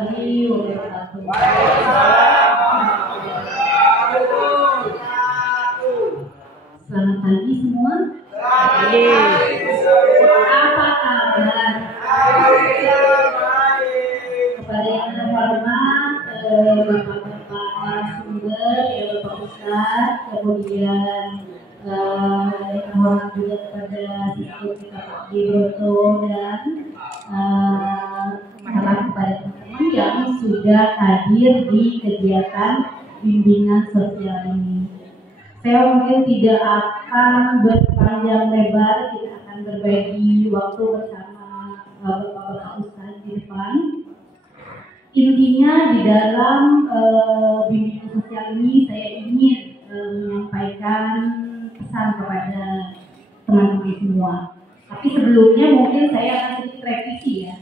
warahmatullahi wabarakatuh. Selamat pagi semua. Apa kabar? Kepada yang terhormat Bapak-bapak narasumber, ya Bapak Ustadz, kemudian yang terhormat juga kepada Siswa Pak Giroto dan salam kepada teman-teman yang sudah hadir di kegiatan bimbingan sosial ini. Saya mungkin tidak akan berpanjang lebar, kita akan berbagi waktu bersama Bapak-bapak Ustadz di depan. Intinya di dalam bimbingan sosial ini saya ingin menyampaikan pesan kepada teman-teman semua. Tapi sebelumnya mungkin saya akan sedikit revisi ya.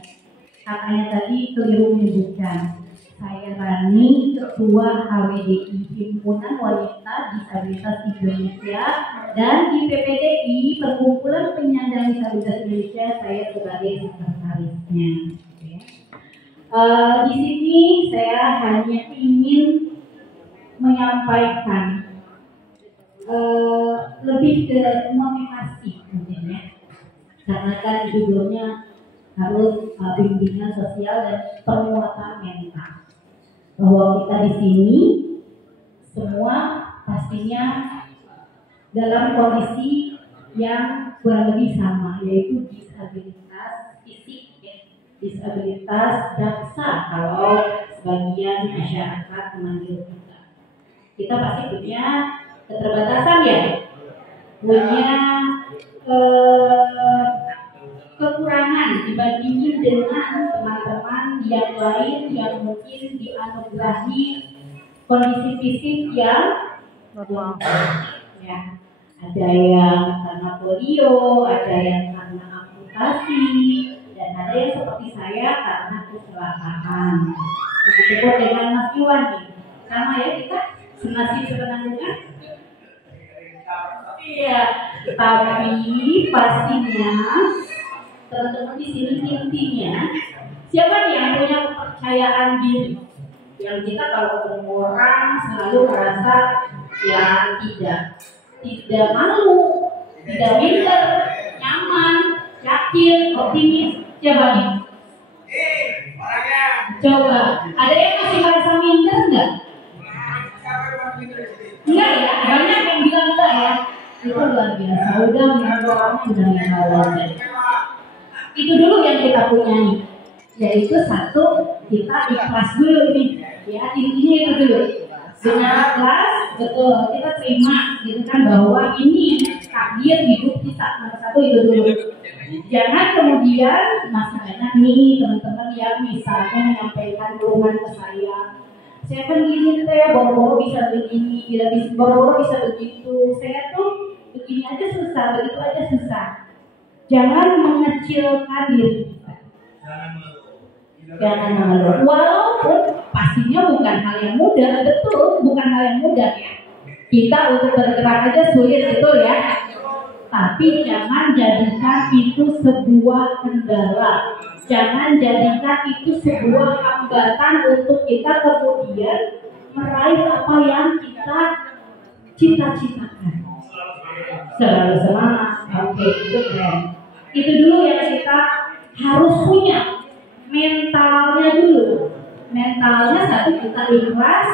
Katanya tadi keliru menyebutkan. Saya Rani, Ketua HWDI Himpunan Wanita Disabilitas Indonesia, dan di PPDI Perkumpulan Penyandang Disabilitas Indonesia saya sebagai sekretarisnya. Di sini saya hanya ingin menyampaikan lebih ke motivasi mungkin ya, karena kan judulnya harus bimbingan sosial dan penguatan mental. Bahwa kita di sini semua pastinya dalam kondisi yang kurang lebih sama, yaitu disabilitas fisik, disabilitas daksa kalau sebagian masyarakat memanggil kita. Kita pasti punya keterbatasan ya, punya kekurangan dibandingin dengan teman-teman yang lain yang mungkin dianugerahi kondisi fisik yang ya, ada yang karena polio, ada yang karena amputasi, dan ada yang seperti saya karena kecelakaan. Begitu dengan Mas Iwan nih, sama ya kita senasib sebenarnya. Iya, tapi pastinya teman-teman di sini intinya siapa yang punya kepercayaan diri, yang kita kalau ketemu orang selalu merasa ya tidak malu, tidak minder, nyaman, yakin, optimis. Siapa nih? Coba, ada yang masih merasa minder nggak? Enggak ya, banyak yang bilang enggak ya. Itu luar biasa, udah mengalami. Itu dulu yang kita punyai, yaitu satu, kita ikhlas dulu nih, ya intinya itu dulu. Dengan ikhlas, betul, kita terima gitu kan bahwa ini takdir hidup kita. Nomor satu itu dulu. Jangan kemudian masih banyak nih teman-teman yang misalnya menyampaikan keluhan ke saya kan gini teh, boro-boro bisa begini, boro-boro bisa begitu. Saya tuh begini aja susah, begitu aja susah. Jangan mengecilkan diri kita. Jangan mengeluh. Walaupun pastinya bukan hal yang mudah, betul, bukan hal yang mudah ya. Kita untuk bergerak aja sulit, betul ya. Tapi jangan jadikan itu sebuah kendala. Jangan jadikan itu sebuah hambatan untuk kita kemudian meraih apa yang kita cita-citakan. Selalu semangat. Oke, itu keren. Itu dulu yang kita harus punya. Mentalnya dulu. Mentalnya satu, kita ikhlas,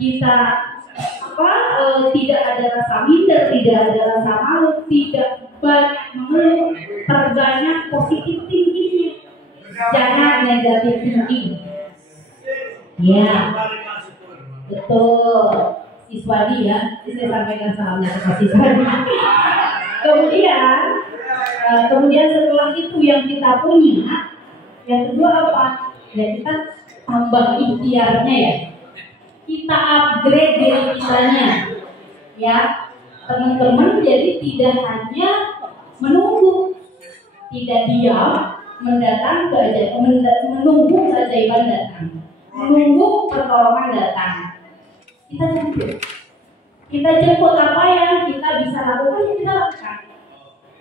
kita tidak ada rasa minder, tidak ada rasa malu, tidak banyak mengeluh, perbanyak positif tingginya. Jangan negatif tinggi. Ya, betul. Siswadi ya, saya sampaikan salamnya ke siswadi. Kemudian setelah itu yang kita punya, yang kedua apa? Ya kita tambah ikhtiarnya ya. Kita upgrade diri kitanya, ya teman-teman. Jadi tidak hanya menunggu, tidak diam, menunggu keajaiban datang, menunggu pertolongan datang. Kita jemput apa yang kita bisa lakukan, kita lakukan.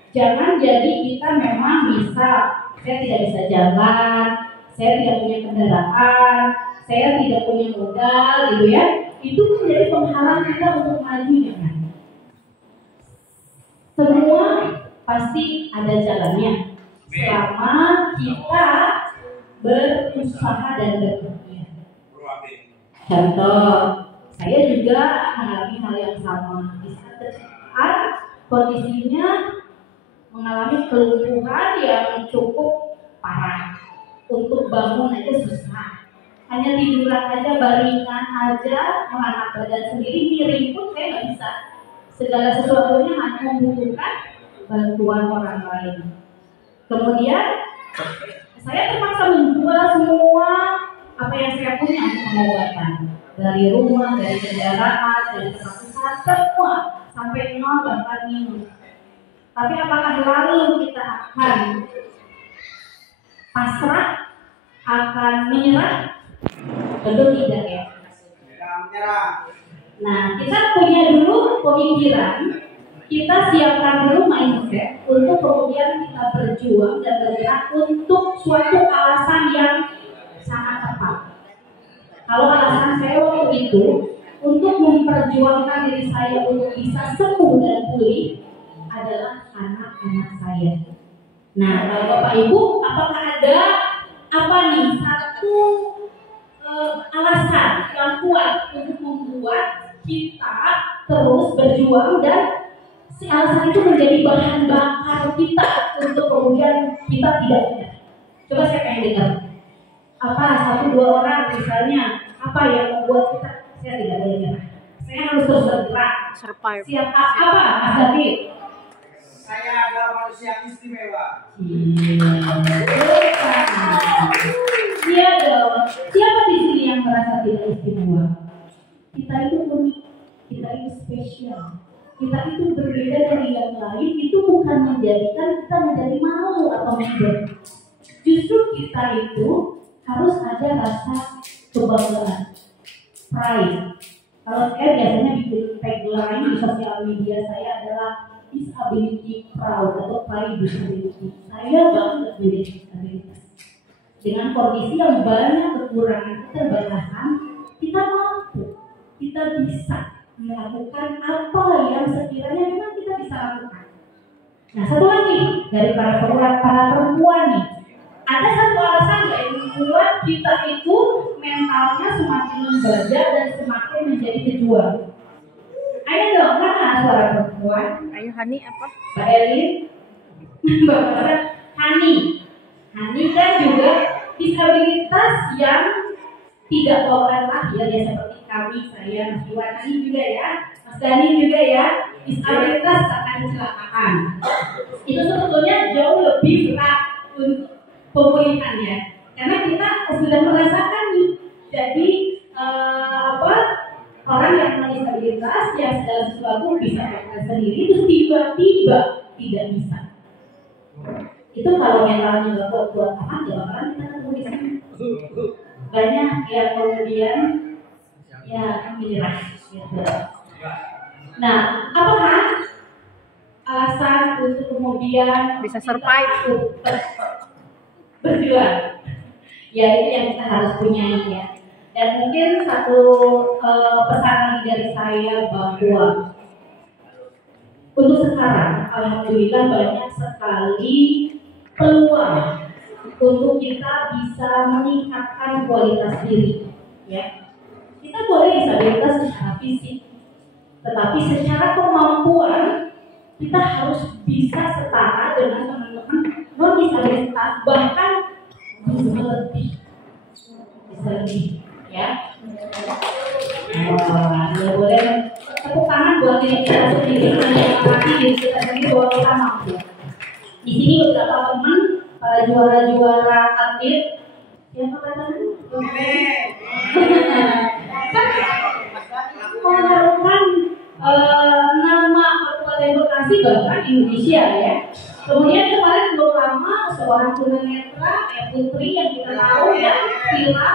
Jangan jadi kita memang bisa, saya tidak bisa jalan, saya tidak punya kendaraan, saya tidak punya modal gitu ya, itu menjadi penghalang kita untuk maju ya kan. Semua pasti ada jalannya selama kita berusaha dan bekerja. Contoh, saya juga mengalami hal yang sama. Di saat kondisinya mengalami kelumpuhan yang cukup parah, untuk bangun aja susah, hanya tiduran aja, baringan aja, mengangkat badan sendiri, miring pun saya nggak bisa. Segala sesuatunya hanya membutuhkan bantuan orang lain. Kemudian saya terpaksa menjual semua apa yang saya punya untuk pengobatan, dari rumah, dari kendaraan, dari tempat usaha, semua sampai nol bahkan minus. Tapi apakah lalu kita akan pasrah, akan menyerah? Tentu tidak ya. Nah, kita punya dulu pemikiran, kita siapkan dulu mindset untuk kemudian kita berjuang dan bergerak untuk suatu alasan yang sangat tepat. Kalau alasan saya waktu itu untuk memperjuangkan diri saya untuk bisa sembuh dan pulih adalah anak-anak saya. Nah, kalau Bapak Ibu, apakah ada apa nih satu alasan yang kuat untuk membuat kita terus berjuang dan si alasan itu menjadi bahan bakar kita untuk kemudian kita tidak menyerah? Coba saya pengen dengar. Apa satu dua orang misalnya, apa yang membuat kita saya tidak boleh menyerah? Saya harus terus bergerak. Siapa? Apa, Mas David? Saya adalah manusia istimewa. Iya dong. Siapa di sini yang merasa tidak istimewa? Kita itu unik, kita itu spesial. Kita itu berbeda dari yang lain. Itu bukan menjadikan kita menjadi malu atau minder. Justru kita itu harus ada rasa kebanggaan, pride. Kalau saya biasanya bikin tagline di sosial media saya adalah disability proud atau pride disability. Saya bangga menjadi disabilitas. Dengan kondisi yang banyak kekurangan, keterbatasan, kita mampu, kita bisa melakukan apa yang sekiranya memang kita bisa lakukan. Nah, satu lagi dari para perempuan nih, ada satu alasan yang membuat kita itu mentalnya semakin membaja dan semakin menjadi pejuang. Ayo dong, mana suara perempuan? Ayo Hani apa? Mbak Elin, Mbak Hani. Hani kan juga disabilitas yang tidak bawaan lahir ya, seperti kami, saya, Mas Iwan, Hani juga ya, Mas Dani juga ya, disabilitas karena kecelakaan. Itu sebetulnya jauh lebih berat untuk pemulihannya, karena kita sudah merasakan nih, jadi orang yang disabilitas yang segala sesuatu bisa melakukan sendiri, terus tiba-tiba tidak bisa. Itu kalau mentalnya nggak kuat amat, ya bakalan kita ketemu di sini. Banyak yang kemudian ya menyerah. Gitu. Nah, apakah alasan untuk kemudian bisa survive berjuang? Ya itu yang kita harus punya ya. Dan mungkin satu pesan lagi dari saya bahwa untuk sekarang alhamdulillah banyak sekali peluang untuk kita bisa meningkatkan kualitas diri ya. Kita boleh disabilitas secara fisik, tetapi secara kemampuan kita harus bisa setara dengan teman-teman non disabilitas, bahkan bisa lebih ya. Ya boleh tepuk tangan buat diri kita sendiri, menikmati diri kita sendiri bahwa kita mampu. Di sini beberapa teman para juara-juara atlet yang katakan mengharumkan nama Kabupaten Bekasi bahkan Indonesia ya. Kemudian kemarin belum lama seorang tunanetra Putri yang kita tahu ya, Vila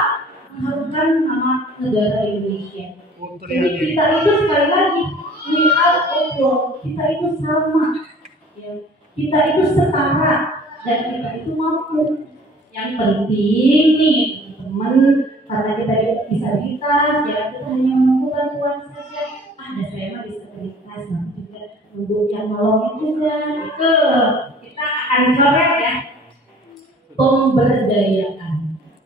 mengharumkan nama negara Indonesia. Jadi kita itu sekali lagi we are equal, kita itu sama ya. Kita itu setara dan kita itu mampu. Yang penting nih teman, karena kita disabilitas, jangan kita hanya menunggu bantuan saja. Ada saya mah disabilitas, nanti juga nunggu yang nolongin juga. Itu kita akan coret ya. Pemberdayaan.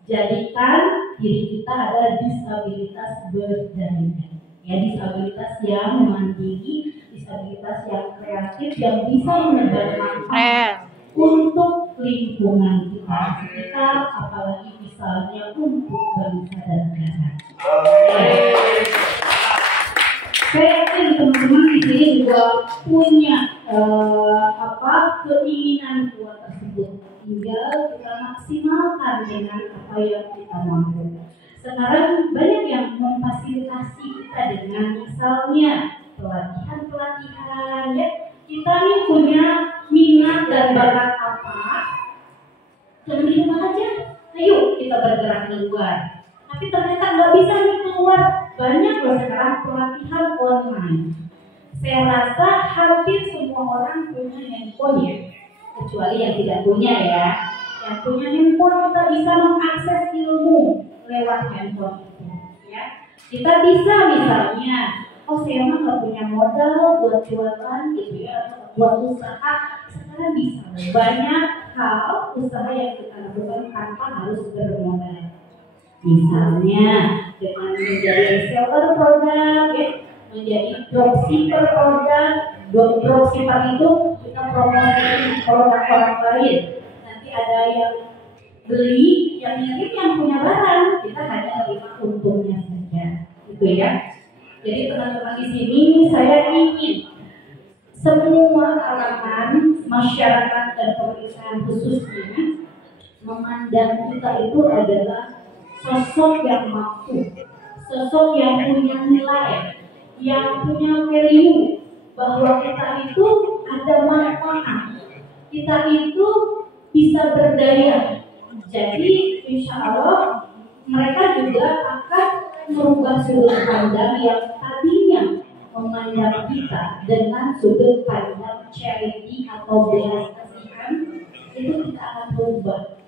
Jadikan diri kita ada disabilitas berdaya. Ya, disabilitas yang mandiri, disabilitas yang kreatif, yang bisa menebar manfaat untuk lingkungan kita, apalagi misalnya untuk bangsa dan negara. Saya yakin teman-teman di sini juga punya keinginan kuat tersebut. Tinggal kita maksimalkan dengan apa yang kita mampu. Sekarang banyak yang memfasilitasi kita dengan misalnya pelatihan-pelatihan ya. Kita nih punya minat dan bakat apa? Jangan di rumah aja. Ayo kita bergerak keluar. Tapi ternyata nggak bisa nih keluar. Banyak loh sekarang pelatihan online. Saya rasa hampir semua orang punya handphone ya. Kecuali yang tidak punya ya. Yang punya handphone kita bisa mengakses ilmu lewat handphone itu ya. Kita bisa misalnya, saya mah nggak punya modal buat jualan gitu ya, atau buat usaha. Sekarang bisa banyak hal usaha yang kita lakukan tanpa harus bermodal. Misalnya dengan menjadi reseller produk ya, menjadi dropshipper produk. Dropshipper itu kita promosikan produk orang lain. Nanti ada yang beli, yang ngirim yang punya barang, kita hanya menerima untungnya saja, gitu ya. Jadi teman-teman di sini saya ingin semua kalangan masyarakat dan pemerintahan khususnya memandang kita itu adalah sosok yang mampu, sosok yang punya nilai, yang punya value, bahwa kita itu ada manfaat, kita itu bisa berdaya. Jadi insya Allah mereka juga akan merubah sudut pandang yang tadinya memandang kita dengan sudut pandang charity atau belas kasihan, itu kita akan berubah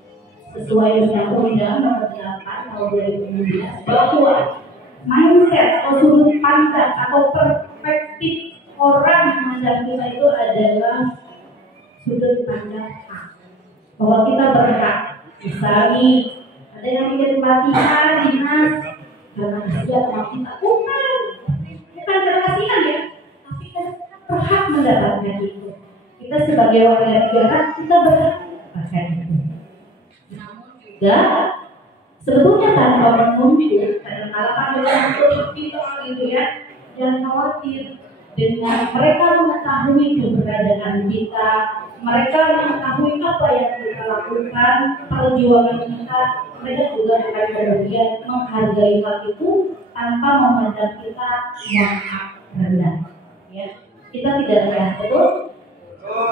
sesuai Undang-Undang Nomor 8 Tahun 2016 bahwa mindset atau sudut pandang atau perspektif orang memandang kita itu adalah sudut pandang A, bahwa kita berhak. Misalnya ada yang bikin pelatihan dinas karena kasihan sama kita, bukan karena kasihan ya, tapi kita berhak mendapatkan itu. Kita sebagai warga negara kita berhak mendapatkan itu. Namun juga sebetulnya tanpa menunggu, karena kalangan yang untuk kita gitu ya, jangan khawatir. Dengan mereka mengetahui keberadaan kita, mereka mengetahui apa yang kita lakukan, perjuangan kita, mereka juga akan kemudian menghargai hal itu tanpa memandang kita yang rendah. Ya, kita tidak rendah, betul?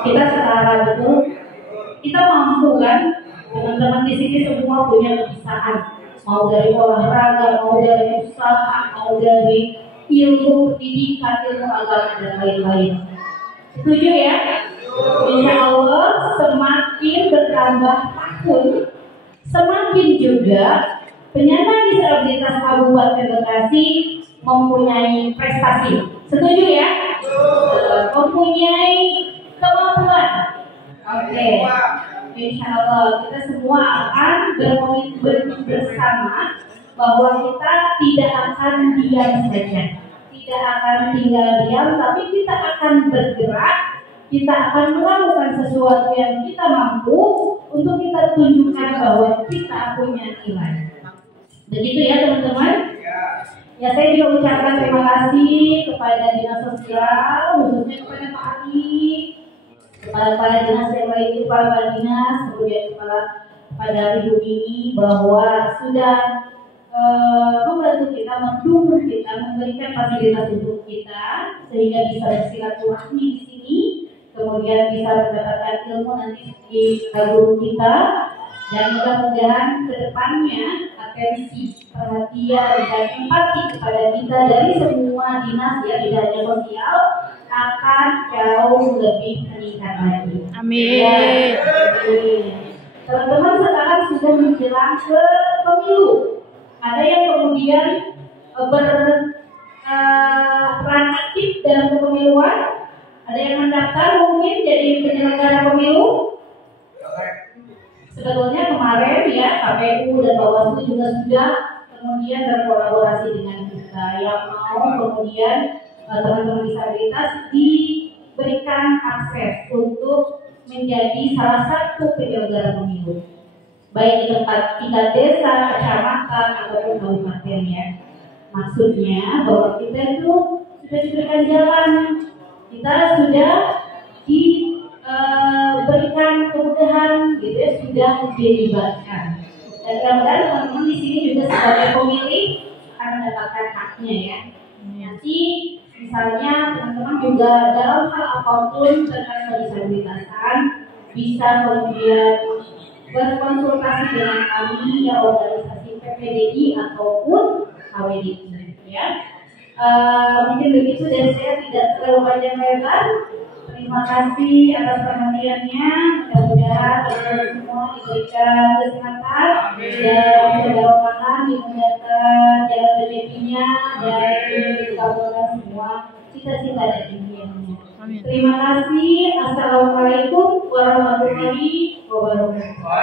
Kita setara, betul? Kita mampu kan? Teman-teman di sini semua punya kebiasaan, mau dari olahraga, mau dari usaha, mau dari ilmu pendidikan, ilmu agama dan lain-lain. Setuju ya? Insya Allah semakin bertambah tahun, semakin juga penyandang disabilitas Kabupaten Bekasi mempunyai prestasi. Setuju ya? Mempunyai kemampuan. Oke. Insya Allah kita semua akan berkomitmen bersama bahwa kita tidak akan diam saja, tidak akan tinggal diam, tapi kita akan bergerak, kita akan melakukan sesuatu yang kita mampu untuk kita tunjukkan bahwa kita punya nilai. Begitu ya teman-teman? Ya, saya juga ucapkan terima kasih kepada Dinas Sosial, khususnya kepada Pak Ali, kepala dinas yang lain, kepala dinas, kemudian kepada Ibu Mimi, bahwa sudah membantu kita, mendukung kita, memberikan fasilitas untuk kita sehingga bisa bersilaturahmi di sini, kemudian bisa mendapatkan ilmu nanti di guru kita, dan mudah-mudahan kedepannya atensi, perhatian dan empati kepada kita dari semua dinas ya, tidak hanya sosial, akan jauh lebih meningkat lagi. Amin. Teman-teman sekarang sudah menjelang ke pemilu. Ada yang kemudian berperan aktif dalam kepemiluan, ada yang mendaftar mungkin jadi penyelenggara pemilu. Sebetulnya kemarin ya KPU dan Bawaslu juga sudah kemudian berkolaborasi dengan kita yang mau kemudian teman-teman disabilitas diberikan akses untuk menjadi salah satu penyelenggara pemilu, baik di tempat tinggal desa, kecamatan ataupun kabupaten ya. Maksudnya bahwa kita itu sudah diberikan jalan, kita sudah diberikan kemudahan, gitu ya, sudah dilibatkan. Dan mudah-mudahan teman-teman di sini juga sebagai pemilih akan mendapatkan haknya ya. Nanti misalnya teman-teman juga dalam hal apapun terkait kedisabilitasan bisa kemudian berkonsultasi dengan kami ya, organisasi PPDI ataupun HWDI ya. Mungkin begitu dari saya, tidak terlalu panjang lebar. Terima kasih atas perhatiannya. Mudah-mudahan teman-teman semua diberikan kesehatan dan keberkahan, dimudahkan jalan rezekinya dan dikabulkan semua cita-cita dan impiannya. Terima kasih. Assalamualaikum warahmatullahi wabarakatuh.